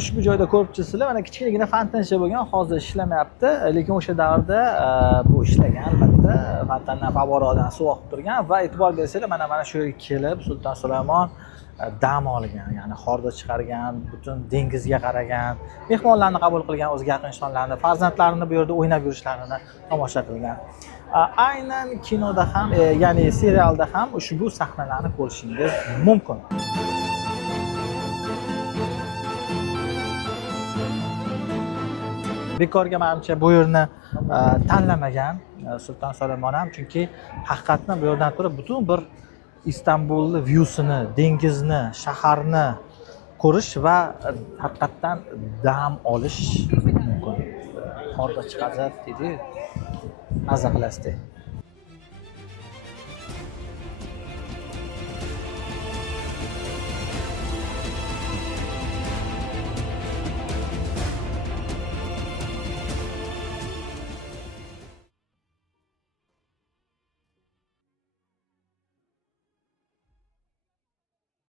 Ushbu joyda ko'rib turibsizlar, mana kichkinagina fontancha bo'lgan, hozir ishlamayapti, lekin o'sha davrda bu ishlagan, albatta, fontandan favvoradan suv oqib turgan va e'tibor bersanglar, mana shu yerga kelib Sulton Sulaymon dam olgan, ya'ni hordiq chiqargan, butun dengizga qaragan, mehmonlarni qabul qilgan, o'ziga yaqin insonlarni, farzandlarini bu yerda o'ynab yurishlarini tomosha qilgan. Aynan kinoda ham, ya'ni serialda ham ushbu sahnalarni ko'rishingiz mumkin. Bekorga menimcha bu yerni tanlamagan Sulton Sulaymon ham, chunki haqiqatan bu yerdan turib butun bir Istanbulni vyusini, dengizni, shaharni ko'rish va haqiqatan dam olish mumkin. Hordiq chiqazib dedi, maza qilasizlar.